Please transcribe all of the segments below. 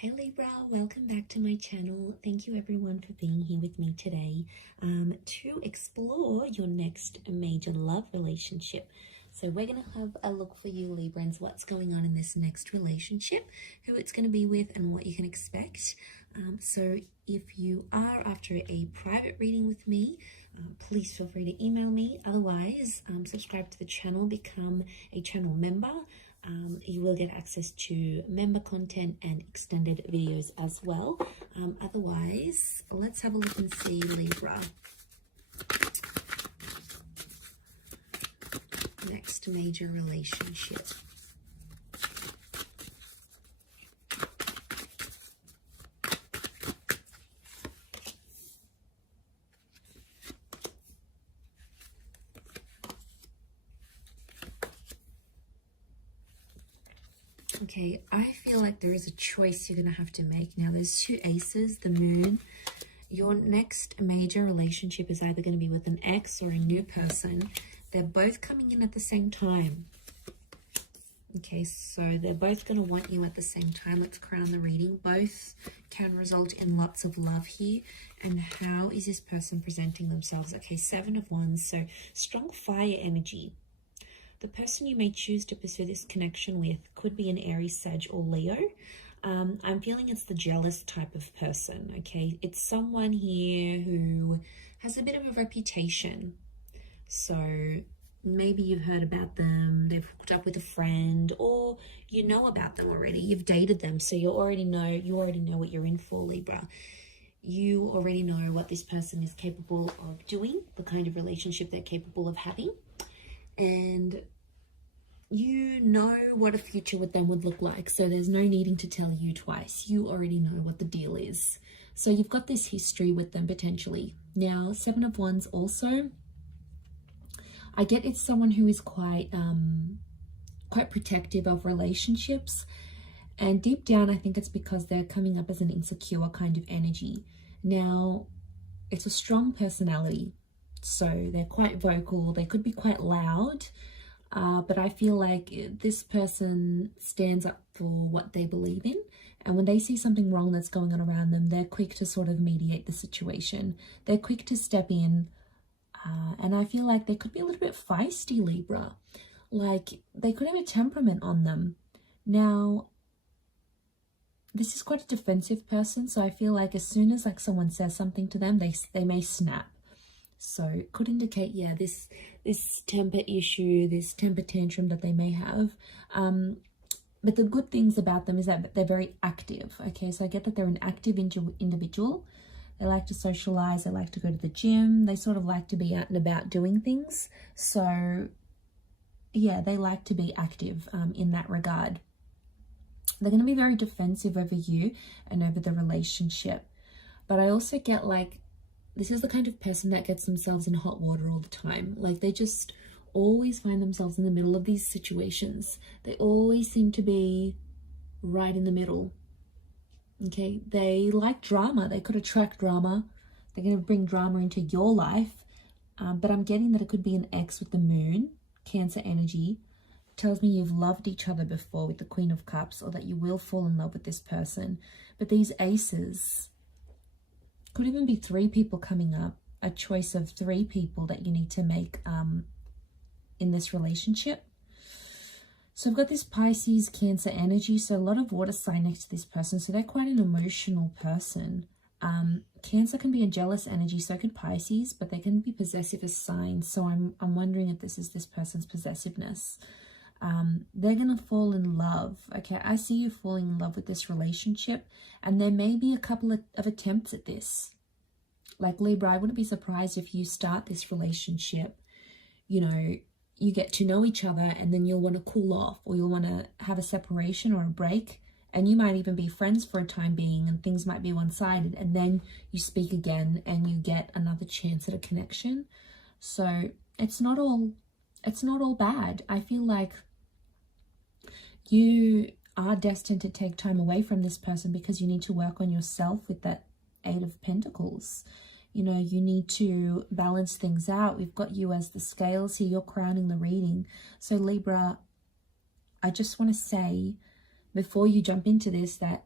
Hey Libra, welcome back to my channel. Thank you everyone for being here with me today to explore your next major love relationship. So we're going to have a look for you Librans, what's going on in this next relationship, who it's going to be with and what you can expect. So if you are after a private reading with me, please feel free to email me. Otherwise, subscribe to the channel, become a channel member. You will get access to member content and extended videos as well. Otherwise, let's have a look and see Libra. Next major relationship. Okay, I feel like there is a choice you're going to have to make. Now, there's two aces, the moon. Your next major relationship is either going to be with an ex or a new person. They're both coming in at the same time. Okay, so they're both going to want you at the same time. Let's crown the reading. Both can result in lots of love here. And how is this person presenting themselves? Okay, 7 of Wands, so strong fire energy. The person you may choose to pursue this connection with could be an Aries, Sag, or Leo. I'm feeling it's the jealous type of person, okay? It's someone here who has a bit of a reputation. So maybe you've heard about them, they've hooked up with a friend, or you know about them already. You've dated them, so you already know what you're in for, Libra. You already know what this person is capable of doing, the kind of relationship they're capable of having. And you know what a future with them would look like. So there's no needing to tell you twice. You already know what the deal is. So you've got this history with them potentially. Now, 7 of Wands also, I get it's someone who is quite protective of relationships. And deep down, I think it's because they're coming up as an insecure kind of energy. Now, it's a strong personality. So they're quite vocal, they could be quite loud, but I feel like this person stands up for what they believe in. And when they see something wrong that's going on around them, they're quick to sort of mediate the situation. They're quick to step in. And I feel like they could be a little bit feisty, Libra. Like they could have a temperament on them. Now, this is quite a defensive person. So I feel like as soon as like someone says something to them, they may snap. So it could indicate, yeah, this temper issue, this temper tantrum that they may have. But the good things about them is that they're very active. Okay, so I get that they're an active individual. They like to socialize. They like to go to the gym. They sort of like to be out and about doing things. So yeah, they like to be active in that regard. They're going to be very defensive over you and over the relationship. But I also get like, this is the kind of person that gets themselves in hot water all the time. Like they just always find themselves in the middle of these situations. They always seem to be right in the middle. Okay, they like drama. They could attract drama. They're going to bring drama into your life. But I'm getting that it could be an ex with the moon, Cancer energy. It tells me you've loved each other before with the Queen of Cups, or that you will fall in love with this person. But these aces, could even be 3 people coming up, a choice of 3 people that you need to make in this relationship. So I've got this Pisces, Cancer energy, so a lot of water sign next to this person, so they're quite an emotional person. Cancer can be a jealous energy, so could Pisces, but they can be possessive as signs, so I'm wondering if this is this person's possessiveness. They're going to fall in love. Okay, I see you falling in love with this relationship, and there may be a couple of attempts at this. Like Libra, I wouldn't be surprised if you start this relationship, you know, you get to know each other and then you'll want to cool off, or you'll want to have a separation or a break, and you might even be friends for a time being and things might be one-sided, and then you speak again and you get another chance at a connection. So it's not all bad. I feel like you are destined to take time away from this person because you need to work on yourself with that 8 of Pentacles. You know, you need to balance things out. We've got you as the scales here. You're crowning the reading. So Libra, I just want to say before you jump into this that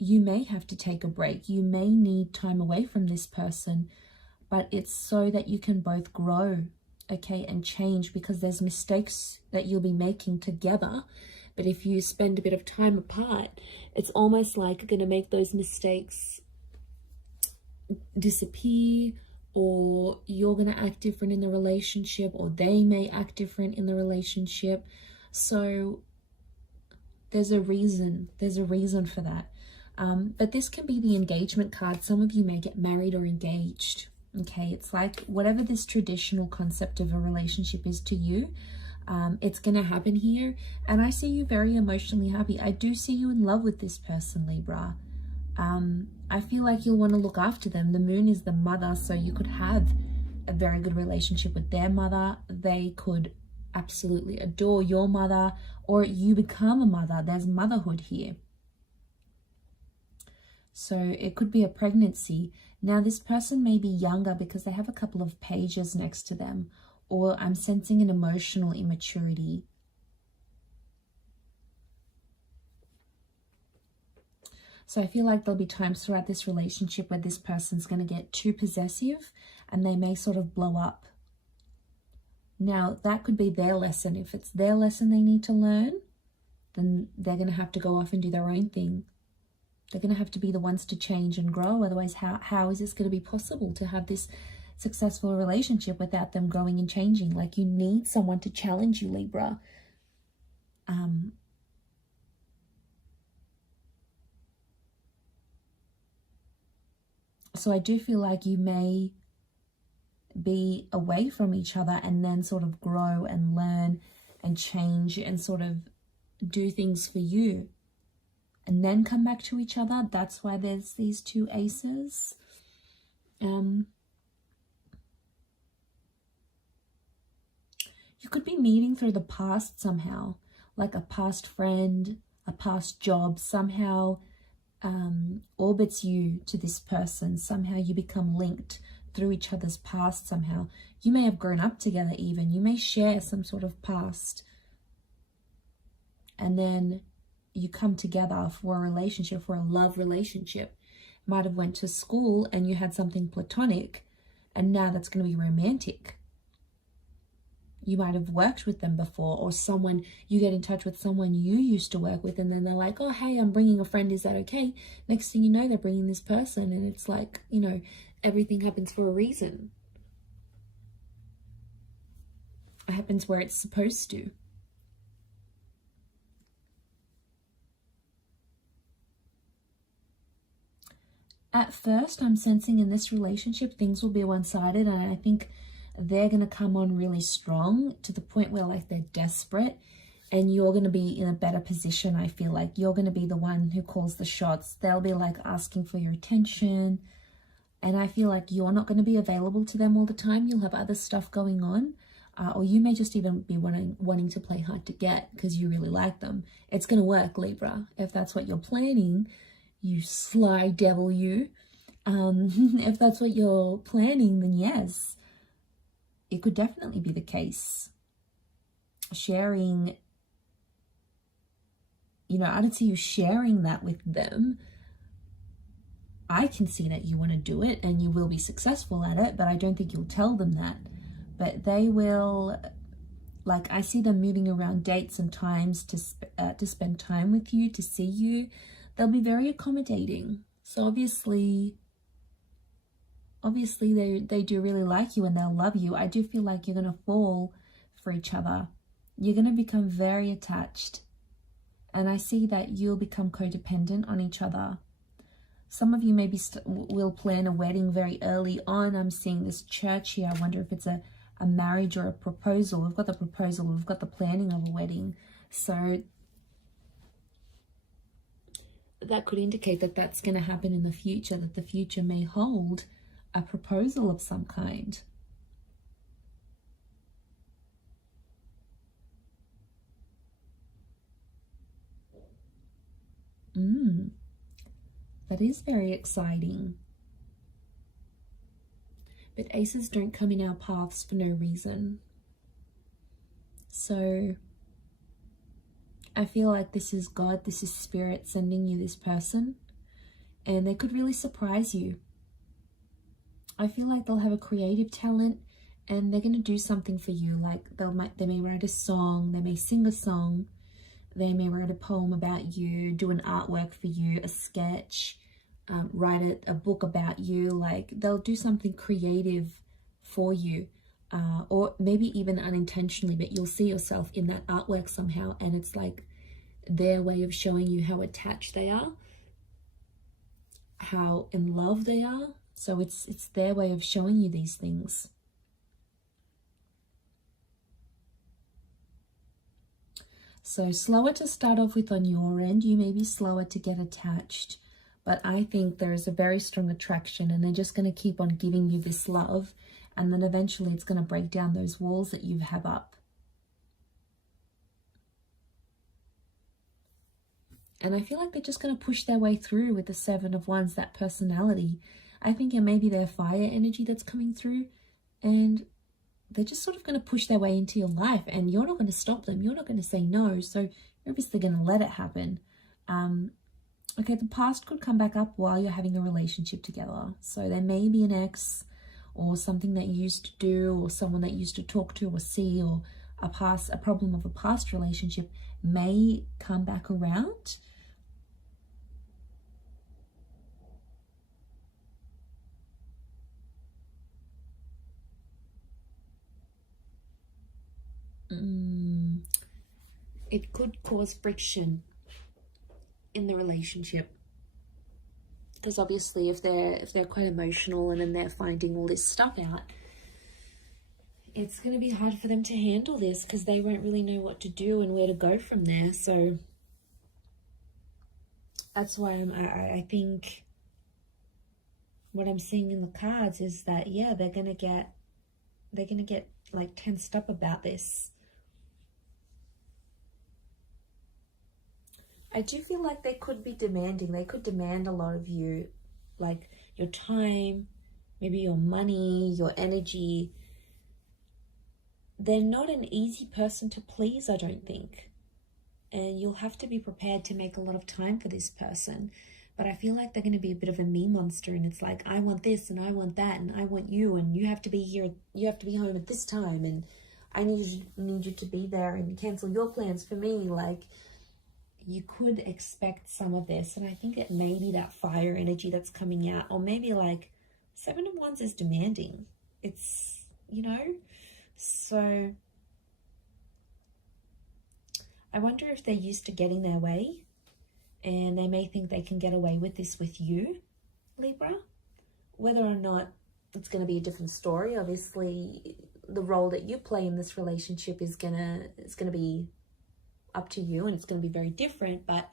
you may have to take a break. You may need time away from this person, but it's so that you can both grow, okay, and change, because there's mistakes that you'll be making together. But if you spend a bit of time apart, it's almost like you're going to make those mistakes disappear, or you're going to act different in the relationship, or they may act different in the relationship. So there's a reason for that. But this can be the engagement card. Some of you may get married or engaged. Okay, it's like whatever this traditional concept of a relationship is to you, it's going to happen here. And I see you very emotionally happy. I do see you in love with this person, Libra. I feel like you'll want to look after them. The moon is the mother, so you could have a very good relationship with their mother. They could absolutely adore your mother, or you become a mother. There's motherhood here. So it could be a pregnancy. Now this person may be younger because they have a couple of pages next to them, or I'm sensing an emotional immaturity. So I feel like there'll be times throughout this relationship where this person's going to get too possessive and they may sort of blow up. Now that could be their lesson. If it's their lesson they need to learn, then they're going to have to go off and do their own thing. They're going to have to be the ones to change and grow. Otherwise, how is this going to be possible to have this successful relationship without them growing and changing? Like, you need someone to challenge you, Libra. So I do feel like you may be away from each other and then sort of grow and learn and change and sort of do things for you, and then come back to each other. That's why there's these two aces. You could be meeting through the past somehow, like a past friend, a past job somehow orbits you to this person. Somehow you become linked through each other's past somehow. You may have grown up together even. You may share some sort of past. And then you come together for a relationship, for a love relationship. Might have went to school and you had something platonic, and now that's going to be romantic. You might have worked with them before, or someone, you get in touch with someone you used to work with, and then they're like, oh, hey, I'm bringing a friend, is that okay? Next thing you know, they're bringing this person, and it's like, you know, everything happens for a reason. It happens where it's supposed to. At first, I'm sensing in this relationship, things will be one-sided, and I think they're going to come on really strong to the point where like they're desperate, and you're going to be in a better position. I feel like you're going to be the one who calls the shots. They'll be like asking for your attention, and I feel like you're not going to be available to them all the time. You'll have other stuff going on, or you may just even be wanting to play hard to get because you really like them. It's going to work, Libra, if that's what you're planning. You sly devil, you. If that's what you're planning, then yes, it could definitely be the case. Sharing, you know, I don't see you sharing that with them. I can see that you want to do it and you will be successful at it, but I don't think you'll tell them that. But they will, like, I see them moving around dates and times to spend time with you, to see you. They'll be very accommodating. So obviously they do really like you and they'll love you. I do feel like you're going to fall for each other. You're going to become very attached. And I see that you'll become codependent on each other. Some of you maybe will plan a wedding very early on. I'm seeing this church here. I wonder if it's a marriage or a proposal. We've got the proposal. We've got the planning of a wedding. So that could indicate that that's going to happen in the future, that the future may hold a proposal of some kind. That is very exciting. But aces don't come in our paths for no reason. So I feel like this is God, this is Spirit sending you this person. and they could really surprise you. I feel like they'll have a creative talent and they're going to do something for you. Like they may write a song, they may sing a song, they may write a poem about you, do an artwork for you, a sketch, write a book about you. Like they'll do something creative for you, or maybe even unintentionally, but you'll see yourself in that artwork somehow, and it's like their way of showing you how attached they are, how in love they are. So it's their way of showing you these things. So slower to start off with on your end. You may be slower to get attached, but I think there is a very strong attraction, and they're just going to keep on giving you this love, and then eventually it's going to break down those walls that you have up. And I feel like they're just going to push their way through with the Seven of Wands, that personality. I think it may be their fire energy that's coming through, and they're just sort of going to push their way into your life, and you're not going to stop them. You're not going to say no. So you're obviously going to let it happen. Okay, the past could come back up while you're having a relationship together. So there may be an ex or something that you used to do, or someone that you used to talk to or see, or a problem of a past relationship may come back around. It could cause friction in the relationship, because obviously if they're quite emotional and then they're finding all this stuff out, it's going to be hard for them to handle this, because they won't really know what to do and where to go from there. So that's why I think what I'm seeing in the cards is that, yeah, they're gonna get like tensed up about this. I do feel like they could be demanding. They could demand a lot of you, like your time, maybe your money, your energy. They're not an easy person to please, I don't think. And you'll have to be prepared to make a lot of time for this person. But I feel like they're going to be a bit of a me monster, and it's like, I want this and I want that and I want you, and you have to be here, you have to be home at this time, and I need you to be there and cancel your plans for me. Like, you could expect some of this, and I think it may be that fire energy that's coming out, or maybe like Seven of Wands is demanding. It's, you know, so I wonder if they're used to getting their way, and they may think they can get away with this with you, Libra. Whether or not it's going to be a different story. Obviously, the role that you play in this relationship is gonna be up to you, and it's going to be very different, but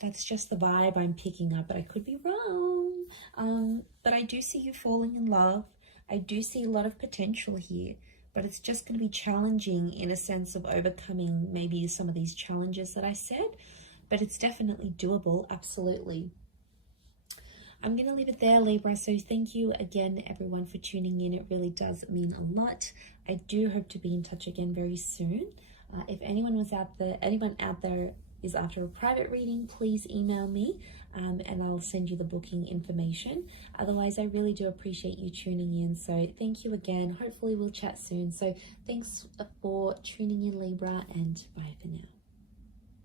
that's just the vibe I'm picking up, but I could be wrong. But I do see you falling in love. I do see a lot of potential here, but it's just going to be challenging in a sense of overcoming maybe some of these challenges that I said, but it's definitely doable, absolutely. I'm going to leave it there, Libra. So thank you again, everyone, for tuning in. It really does mean a lot. I do hope to be in touch again very soon. If anyone out there is after a private reading, please email me and I'll send you the booking information. Otherwise, I really do appreciate you tuning in. So thank you again. Hopefully we'll chat soon. So thanks for tuning in, Libra, and bye for now.